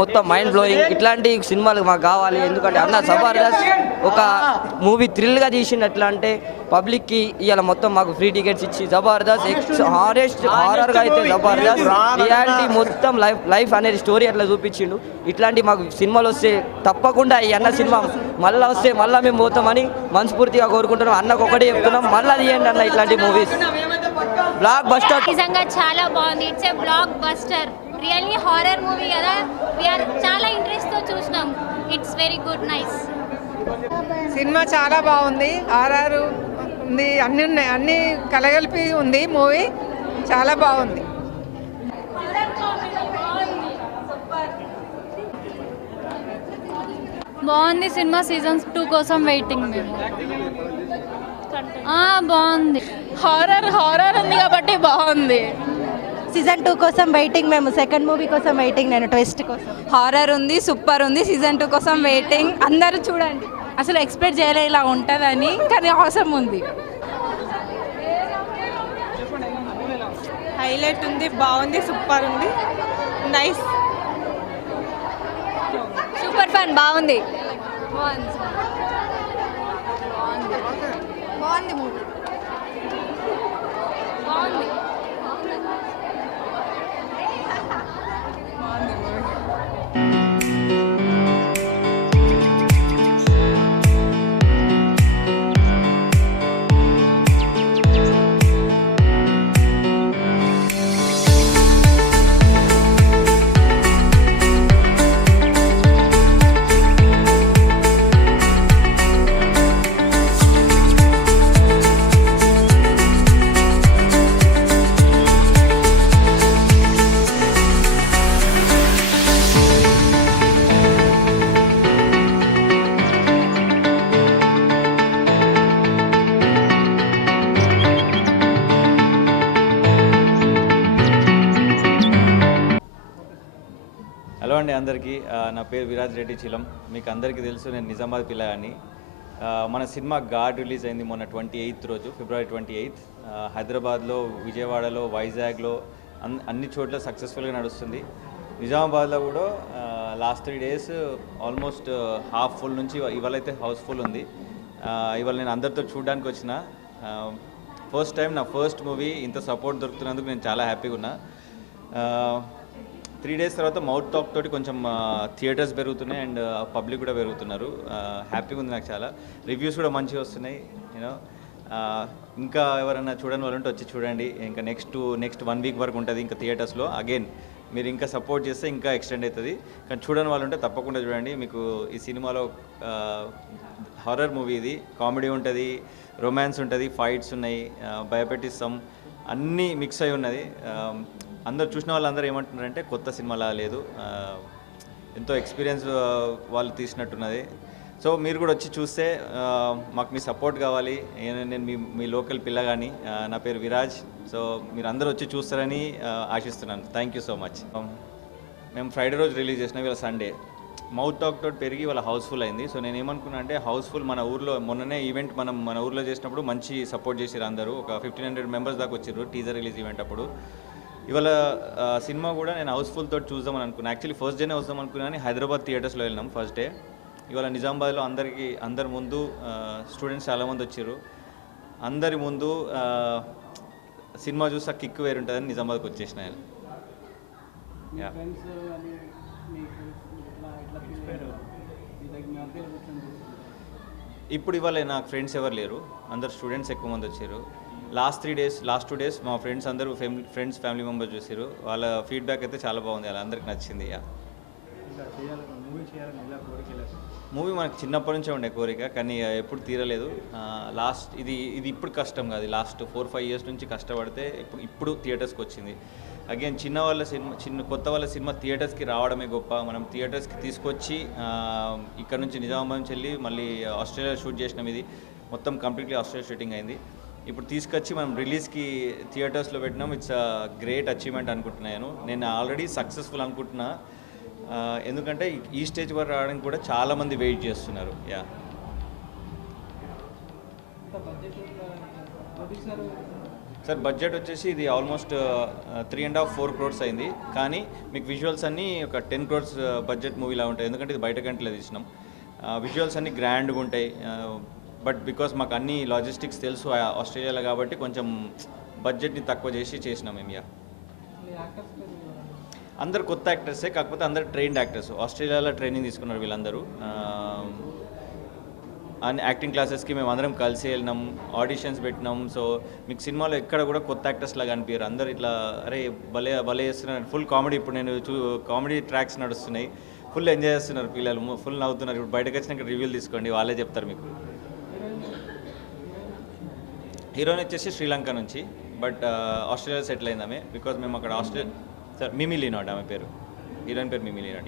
మొత్తం mind blowing ఇట్లాంటి సినిమాలు మాకు కావాలి. ఎందుకంటే అన్న జబర్దస్త్ ఒక మూవీ థ్రిల్గా తీసిండు ఎట్లా అంటే పబ్లిక్కి ఇవాళ మొత్తం మాకు ఫ్రీ టికెట్స్ ఇచ్చి జబర్దస్త్ ఎక్స్ హారెస్ట్ హారర్గా అయితే జబర్దస్త్ రియాలిటీ మొత్తం లైఫ్ లైఫ్ అనేది స్టోరీ అట్లా చూపించిండు. ఇట్లాంటి మాకు సినిమాలు వస్తే తప్పకుండా ఈ అన్న సినిమా మళ్ళీ వస్తే మళ్ళీ మేము పోతామని మనస్ఫూర్తిగా కోరుకుంటున్నాం. అన్నకు ఒకటే చెప్తున్నాం. మళ్ళీ తీయండి అన్న ఇట్లాంటి మూవీస్ బ్లాక్ బస్టర్ నిజంగా చాలా బాగుంది. It's a blockbuster really horror movie కదా. వీఆర్ చాలా ఇంట్రెస్ట్తో చూసినాం. ఇట్స్ వెరీ గుడ్ నైస్ సినిమా చాలా బాగుంది. ఆర్ఆర్ ఉంది. అన్ని ఉన్నాయి. అన్ని కలగలిపి ఉంది మూవీ. చాలా బాగుంది. బాగుంది సినిమా సీజన్స్ టూ కోసం వెయిటింగ్ మేము. ఆ, బాగుంది. హారర్ హారర్ ఉంది కాబట్టి బాగుంది. సీజన్ టూ కోసం వెయిటింగ్ మేము సెకండ్ మూవీ కోసం వెయిటింగ్ నేను ట్విస్ట్ కోసం. హారర్ ఉంది సూపర్ ఉంది సీజన్ టూ కోసం వెయిటింగ్ అందరూ చూడండి. అసలు ఎక్స్పెక్ట్ చేయలే ఇలా ఉంటుందని కానీ అవసరం ఉంది. హైలైట్ ఉంది బాగుంది సూపర్ ఉంది. నైస్ సూపర్ ఫన్ బాగుంది. బాగుంది మూవీ హలో అండి అందరికీ. నా పేరు విరాజ్ రెడ్డి చిలం. మీకు అందరికీ తెలుసు నేను నిజామాబాద్ పిల్లగాని మన సినిమా గాడ్ రిలీజ్ అయింది మొన్న ట్వంటీ ఎయిత్ రోజు ఫిబ్రవరి ట్వంటీ ఎయిత్. హైదరాబాద్లో విజయవాడలో వైజాగ్లో అన్ అన్ని చోట్ల సక్సెస్ఫుల్గా నడుస్తుంది. నిజామాబాద్లో కూడా last three days almost half full నుంచి ఇవాళ అయితే హౌస్ఫుల్ ఉంది. ఇవాళ నేను అందరితో చూడడానికి వచ్చిన ఫస్ట్ టైం నా ఫస్ట్ మూవీ ఇంత సపోర్ట్ దొరుకుతున్నందుకు నేను చాలా హ్యాపీగా ఉన్నా. త్రీ డేస్ తర్వాత మౌత్ టాక్ తోటి కొంచెం థియేటర్స్ పెరుగుతున్నాయి అండ్ పబ్లిక్ కూడా పెరుగుతున్నారు. హ్యాపీగా ఉంది నాకు చాలా. రివ్యూస్ కూడా మంచిగా వస్తున్నాయి యూనో ఇంకా ఎవరైనా చూడని వాళ్ళు ఉంటే వచ్చి చూడండి. ఇంకా నెక్స్ట్ నెక్స్ట్ వన్ వీక్ వరకు ఉంటుంది ఇంకా థియేటర్స్లో. అగైన్ మీరు ఇంకా సపోర్ట్ చేస్తే ఇంకా ఎక్స్టెండ్ అవుతుంది. కానీ చూడని వాళ్ళు ఉంటే తప్పకుండా చూడండి. మీకు ఈ సినిమాలో హారర్ మూవీ ఇది. కామెడీ ఉంటుంది రొమాన్స్ ఉంటుంది ఫైట్స్ ఉన్నాయి బయోపెటిస్ భయపెట్టిస్తాం అన్నీ మిక్స్ అయి ఉన్నది. అందరు చూసిన వాళ్ళందరూ ఏమంటున్నారంటే కొత్త సినిమాలా లేదు ఎంతో ఎక్స్పీరియన్స్ వాళ్ళు తీసినట్టున్నది. సో మీరు కూడా వచ్చి చూస్తే మాకు మీ సపోర్ట్ కావాలి. నేను మీ మీ లోకల్ పిల్లగాని నా పేరు విరాజ్. సో మీరు అందరూ వచ్చి చూస్తారని ఆశిస్తున్నాను. థ్యాంక్ యూ సో మచ్ మేము ఫ్రైడే రోజు రిలీజ్ చేసినాం ఇవాళ సండే మౌత్ టాక్ తోటి పెరిగి వాళ్ళ హౌస్ఫుల్ అయింది. సో నేను ఏమనుకున్నా అంటే హౌస్ఫుల్ మన ఊర్లో మొన్ననే ఈవెంట్ మనం మన ఊర్లో చేసినప్పుడు మంచి సపోర్ట్ చేసిరు అందరూ. ఒక ఫిఫ్టీన్ హండ్రెడ్ మెంబర్స్ దాకా వచ్చారు టీజర్ రిలీజ్ ఈవెంట్ అప్పుడు. ఇవాళ ఆ, సినిమా కూడా నేను హౌస్ఫుల్ తోటి చూద్దామని అనుకున్నాను యాక్చువల్లీ ఫస్ట్ డేనే వద్దాం అనుకున్నాను కానీ హైదరాబాద్ థియేటర్స్లో వెళ్ళినాం ఫస్ట్ డే ఇవాళ నిజామాబాద్లో అందరికీ అందరి ముందు స్టూడెంట్స్ చాలామంది వచ్చారు. అందరి ముందు ఆ, సినిమా చూసా కిక్ వేరు ఉంటుందని నిజామాబాద్కి వచ్చేసిన ఇప్పుడు ఇవాళ నాకు ఫ్రెండ్స్ ఎవరు లేరు. అందరు స్టూడెంట్స్ ఎక్కువ మంది వచ్చారు. Last three days last two days మా ఫ్రెండ్స్ అందరూ ఫ్యామిలీ ఫ్రెండ్స్ ఫ్యామిలీ మెంబర్స్ చూసారు వాళ్ళ ఫీడ్బ్యాక్ అయితే చాలా బాగుంది. అలా అందరికి నచ్చింది. మూవీ మనకు చిన్నప్పటి నుంచే ఉండే కోరిక కానీ ఎప్పుడు తీరలేదు. లాస్ట్ ఇది ఇది ఇప్పుడు కష్టం కాదు. లాస్ట్ ఫోర్ ఫైవ్ ఇయర్స్ నుంచి కష్టపడితే ఇప్పుడు ఇప్పుడు థియేటర్స్కి వచ్చింది. అగైన్ చిన్న వాళ్ళ సినిమా చిన్న కొత్త వాళ్ళ సినిమా థియేటర్స్కి రావడమే గొప్ప. మనం థియేటర్స్కి తీసుకొచ్చి ఇక్కడ నుంచి నిజామాబాద్ నుంచి వెళ్ళి మళ్ళీ ఆస్ట్రేలియా షూట్ చేసినాం ఇది. మొత్తం కంప్లీట్లీ ఆస్ట్రేలియా షూటింగ్ అయింది. ఇప్పుడు తీసుకొచ్చి మనం రిలీజ్కి థియేటర్స్లో పెట్టినాం. ఇట్స్ అ గ్రేట్ అచీవ్మెంట్ అనుకుంటున్నాను నేను. ఆల్రెడీ సక్సెస్ఫుల్ అనుకుంటున్నా. ఎందుకంటే ఈ- స్టేజ్ వరకు రావడానికి కూడా చాలామంది వెయిట్ చేస్తున్నారు. యా సార్ బడ్జెట్ వచ్చేసి ఇది almost three and half four crores అయింది. కానీ మీకు విజువల్స్ అన్నీ ఒక టెన్ క్రోర్స్ బడ్జెట్ మూవీలా ఉంటాయి. ఎందుకంటే ఇది బయట కంట్రీలో తీసినాం. విజువల్స్ అన్నీ గ్రాండ్గా ఉంటాయి. బట్ బికాస్ మాకు అన్ని లాజిస్టిక్స్ తెలుసు ఆస్ట్రేలియాలో కాబట్టి కొంచెం బడ్జెట్ని తక్కువ చేసి చేసినాం మేము యా అందరు కొత్త యాక్టర్సే కాకపోతే అందరు ట్రైన్డ్ యాక్టర్స్. ఆస్ట్రేలియాలో ట్రైనింగ్ తీసుకున్నారు వీళ్ళందరూ. అండ్ యాక్టింగ్ క్లాసెస్కి మేము అందరం కలిసి వెళ్ళినాం ఆడిషన్స్ పెట్టినాం. సో మీకు సినిమాలో ఎక్కడ కూడా కొత్త యాక్టర్స్ లాగా అనిపించారు. అందరు ఇట్లా అరే భలే భలే చేస్తున్నారు. ఫుల్ కామెడీ ఇప్పుడు నేను చూ కామెడీ ట్రాక్స్ నడుస్తున్నాయి. ఫుల్ ఎంజాయ్ చేస్తున్నారు పిల్లలు ఫుల్ నవ్వుతున్నారు. ఇప్పుడు బయటకు వచ్చినాక రివ్యూలు తీసుకోండి వాళ్ళే చెప్తారు మీకు. హీరోయిన్ వచ్చేసి శ్రీలంక నుంచి బట్ ఆస్ట్రేలియా సెటిల్ అయింది ఆమె. బికాజ్ మేము అక్కడ ఆస్ట్రేలియా సార్ మిమి లీనాడ్ ఆమె పేరు. హీరోయిన్ పేరు మిమి లీనాడ్